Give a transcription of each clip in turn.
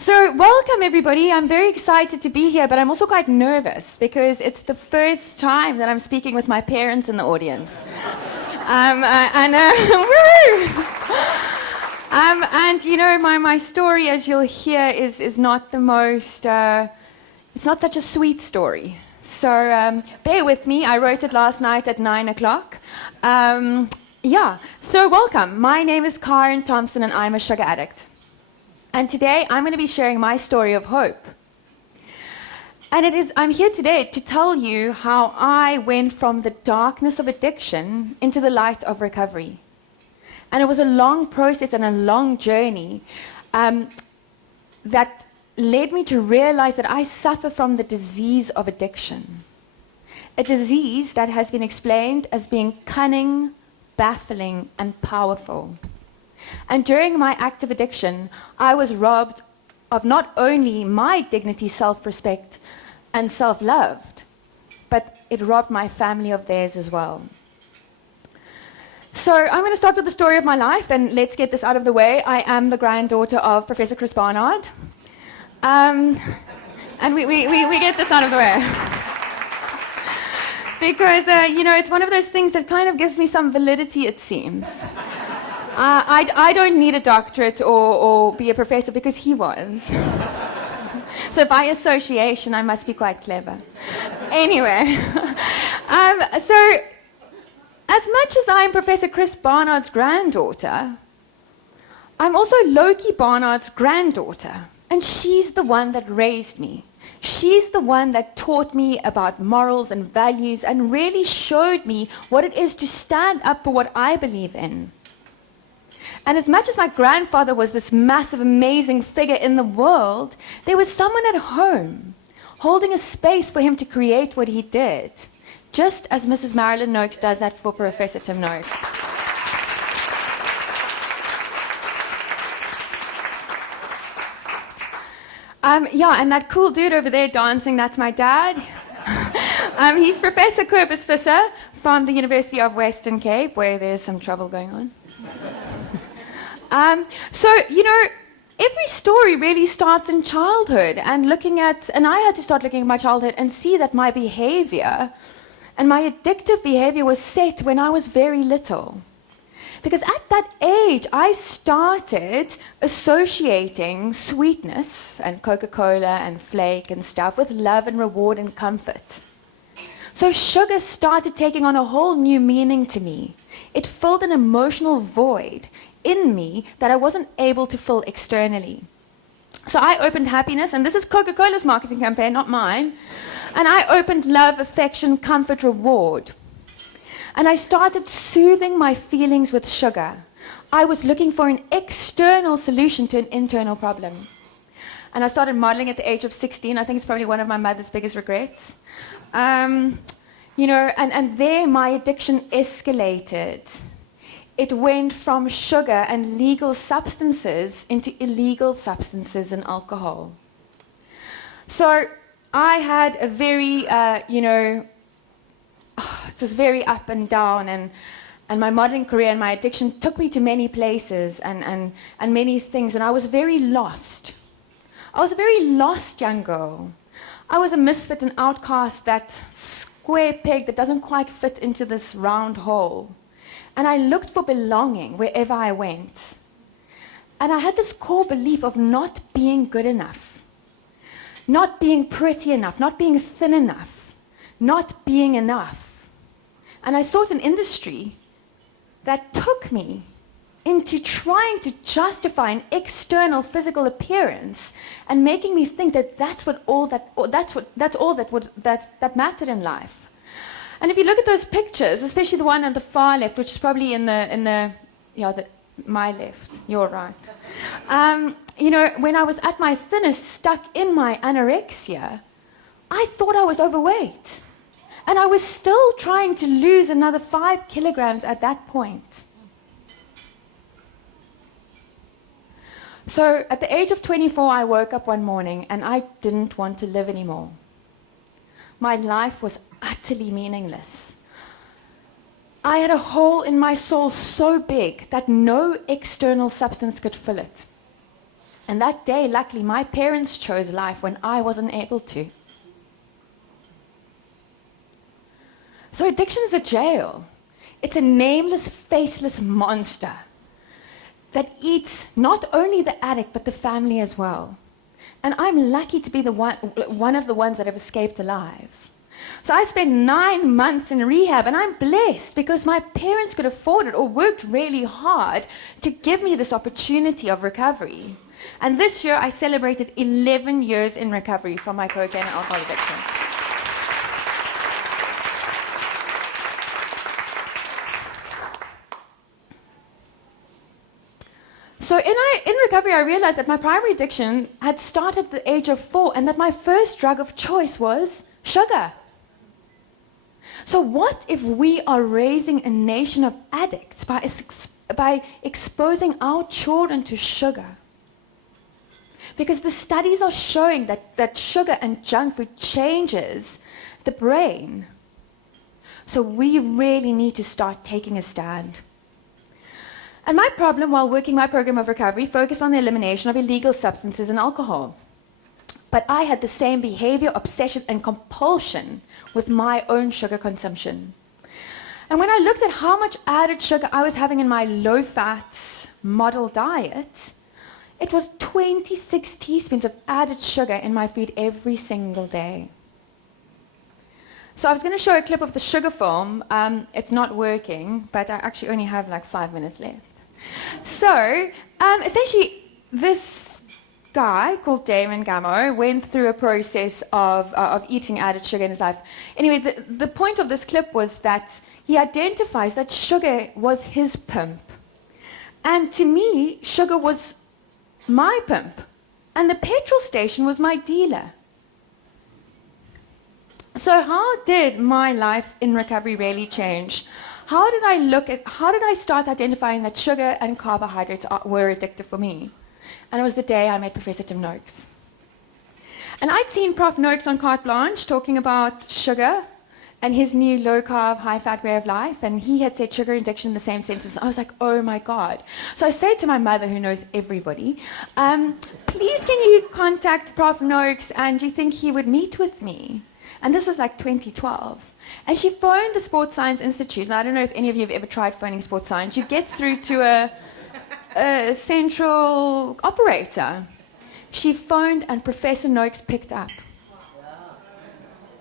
So welcome everybody. I'm very excited to be here, but I'm also quite nervous because it's the first time that I'm speaking with my parents in the audience. And you know, my story, as you'll hear, is not the most, it's not such a sweet story. So bear with me. I wrote it last night at 9 o'clock. So welcome. My name is Caryn Thomson and I'm a sugar addict. And today I'm going to be sharing my story of hope. And I'm here today to tell you how I went from the darkness of addiction into the light of recovery. And it was a long process and a long journey that led me to realize that I suffer from the disease of addiction. A disease that has been explained as being cunning, baffling, and powerful. And during my active addiction, I was robbed of not only my dignity, self-respect, and self-love, but it robbed my family of theirs as well. So I'm going to start with the story of my life, and let's get this out of the way. I am the granddaughter of Professor Chris Barnard. And we get this out of the way. Because, you know, it's one of those things that kind of gives me some validity, it seems. I don't need a doctorate or be a professor because he was. So by association, I must be quite clever. Anyway, so as much as I'm Professor Chris Barnard's granddaughter, I'm also Loki Barnard's granddaughter, and she's the one that raised me. She's the one that taught me about morals and values and really showed me what it is to stand up for what I believe in. And as much as my grandfather was this massive, amazing figure in the world, there was someone at home holding a space for him to create what he did, just as Mrs. Marilyn Noakes does that for Professor Tim Noakes. And that cool dude over there dancing, that's my dad. He's Professor Cobus Visser from the University of Western Cape, where there's some trouble going on. So, you know, every story really starts in childhood and I had to start looking at my childhood and see that my behavior and my addictive behavior was set when I was very little. Because at that age, I started associating sweetness and Coca-Cola and flake and stuff with love and reward and comfort. So sugar started taking on a whole new meaning to me. It filled an emotional void in me that I wasn't able to fill externally. So I opened happiness, and this is Coca-Cola's marketing campaign, not mine. And I opened love, affection, comfort, reward. And I started soothing my feelings with sugar. I was looking for an external solution to an internal problem. And I started modeling at the age of 16. I think it's probably one of my mother's biggest regrets. You know, and there my addiction escalated. It went from sugar and legal substances into illegal substances and alcohol. So I had a very, it was very up and down, and my modeling career and my addiction took me to many places and many things, and I was very lost. I was a very lost young girl. I was a misfit, an outcast, that square peg that doesn't quite fit into this round hole. And I looked for belonging wherever I went. And I had this core belief of not being good enough, not being pretty enough, not being thin enough, not being enough. And I sought an industry that took me into trying to justify an external physical appearance and making me think that that's all that mattered in life. And if you look at those pictures, especially the one on the far left, which is probably my left, your right. You know, when I was at my thinnest, stuck in my anorexia, I thought I was overweight. And I was still trying to lose another 5 kilograms at that point. So at the age of 24, I woke up one morning and I didn't want to live anymore. My life was utterly meaningless. I had a hole in my soul so big that no external substance could fill it. And that day, luckily, my parents chose life when I wasn't able to. So addiction is a jail. It's a nameless, faceless monster that eats not only the addict, but the family as well. And I'm lucky to be one of the ones that have escaped alive. So I spent 9 months in rehab, and I'm blessed because my parents could afford it or worked really hard to give me this opportunity of recovery. And this year, I celebrated 11 years in recovery from my cocaine and alcohol addiction. So in recovery, I realized that my primary addiction had started at the age of 4, and that my first drug of choice was sugar. So what if we are raising a nation of addicts by exposing our children to sugar? Because the studies are showing that sugar and junk food changes the brain. So we really need to start taking a stand. And my problem while working my program of recovery focused on the elimination of illegal substances and alcohol. But I had the same behavior, obsession, and compulsion with my own sugar consumption. And when I looked at how much added sugar I was having in my low-fat model diet, it was 26 teaspoons of added sugar in my food every single day. So I was going to show a clip of the sugar film. It's not working, but I actually only have like 5 minutes left. So essentially, this guy called Damon Gamo went through a process of eating added sugar in his life. Anyway, the point of this clip was that he identifies that sugar was his pimp. And to me, sugar was my pimp. And the petrol station was my dealer. So how did my life in recovery really change? How did I start identifying that sugar and carbohydrates were addictive for me? And it was the day I met Professor Tim Noakes. And I'd seen Prof Noakes on Carte Blanche talking about sugar and his new low-carb, high-fat way of life, and he had said sugar addiction in the same sentence. I was like, oh my God. So I said to my mother, who knows everybody, please can you contact Prof Noakes, and do you think he would meet with me? And this was like 2012. And she phoned the Sports Science Institute. And I don't know if any of you have ever tried phoning Sports Science. You get through to a central operator. She phoned, and Professor Noakes picked up.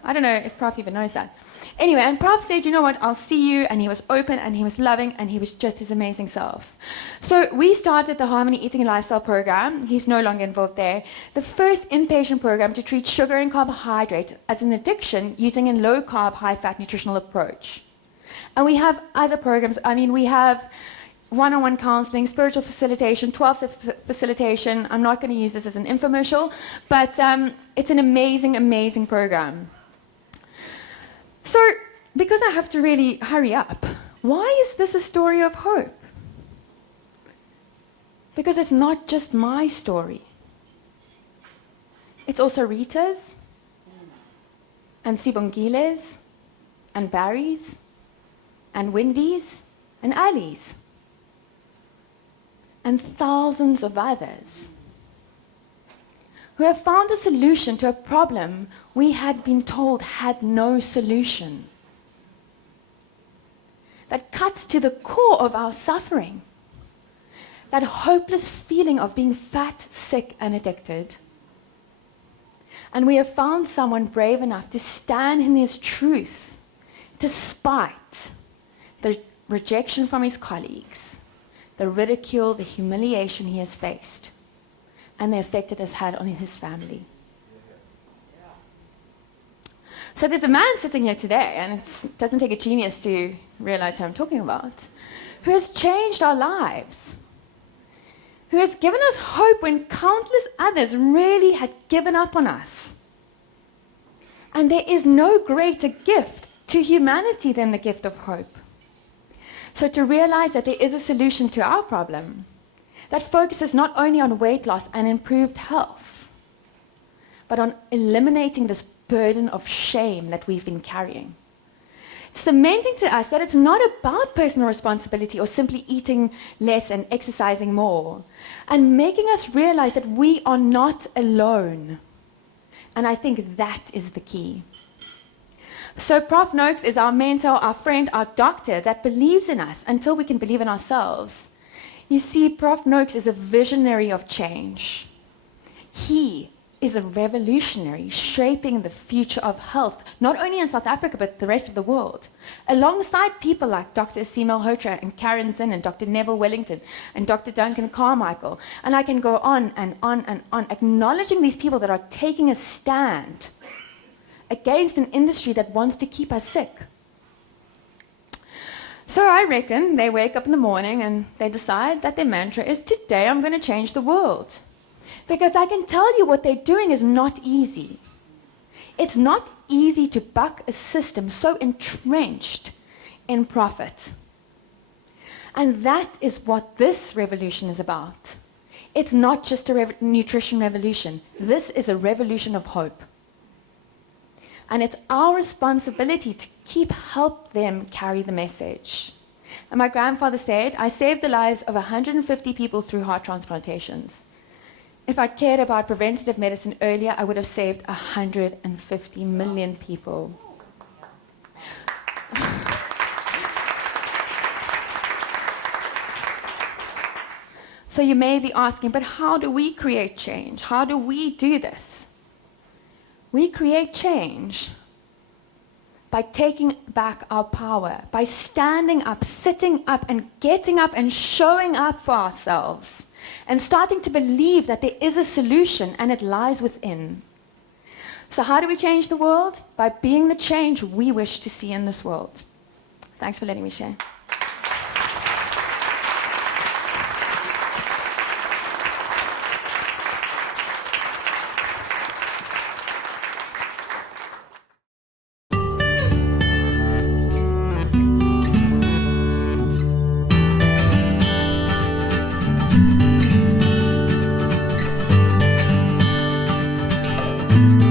I don't know if Prof even knows that. Anyway, and Prof said, you know what, I'll see you. And he was open, and he was loving, and he was just his amazing self. So we started the Harmony Eating and Lifestyle program. He's no longer involved there. The first inpatient program to treat sugar and carbohydrate as an addiction using a low-carb, high-fat nutritional approach. And we have other programs. I mean, we have one-on-one counseling, spiritual facilitation, 12-step facilitation. I'm not going to use this as an infomercial, but it's an amazing, amazing program. So, because I have to really hurry up, why is this a story of hope? Because it's not just my story. It's also Rita's, and Sibongile's, and Barry's, and Wendy's, and Ali's, and thousands of others who have found a solution to a problem we had been told had no solution. That cuts to the core of our suffering. That hopeless feeling of being fat, sick, and addicted. And we have found someone brave enough to stand in his truth, despite the rejection from his colleagues, the ridicule, the humiliation he has faced, and the effect it has had on his family. So there's a man sitting here today, and it doesn't take a genius to realize who I'm talking about, who has changed our lives, who has given us hope when countless others really had given up on us. And there is no greater gift to humanity than the gift of hope. So to realize that there is a solution to our problem that focuses not only on weight loss and improved health, but on eliminating this burden of shame that we've been carrying. cementing to us that it's not about personal responsibility or simply eating less and exercising more, and making us realize that we are not alone. And I think that is the key. So Prof Noakes is our mentor, our friend, our doctor that believes in us until we can believe in ourselves. You see, Prof Noakes is a visionary of change. He is a revolutionary shaping the future of health, not only in South Africa, but the rest of the world. Alongside people like Dr. Aseem Malhotra and Caryn Zinn and Dr. Neville Wellington and Dr. Duncan Carmichael. And I can go on and on and on, acknowledging these people that are taking a stand against an industry that wants to keep us sick. So I reckon they wake up in the morning and they decide that their mantra is, today I'm going to change the world. Because I can tell you what they're doing is not easy. It's not easy to buck a system so entrenched in profit. And that is what this revolution is about. It's not just a nutrition revolution. This is a revolution of hope. And it's our responsibility to help them carry the message. And my grandfather said, I saved the lives of 150 people through heart transplantations. If I'd cared about preventative medicine earlier, I would have saved 150 million people. So you may be asking, but how do we create change? How do we do this? We create change by taking back our power, by standing up, sitting up, and getting up and showing up for ourselves, and starting to believe that there is a solution and it lies within. So how do we change the world? By being the change we wish to see in this world. Thanks for letting me share. Thank you.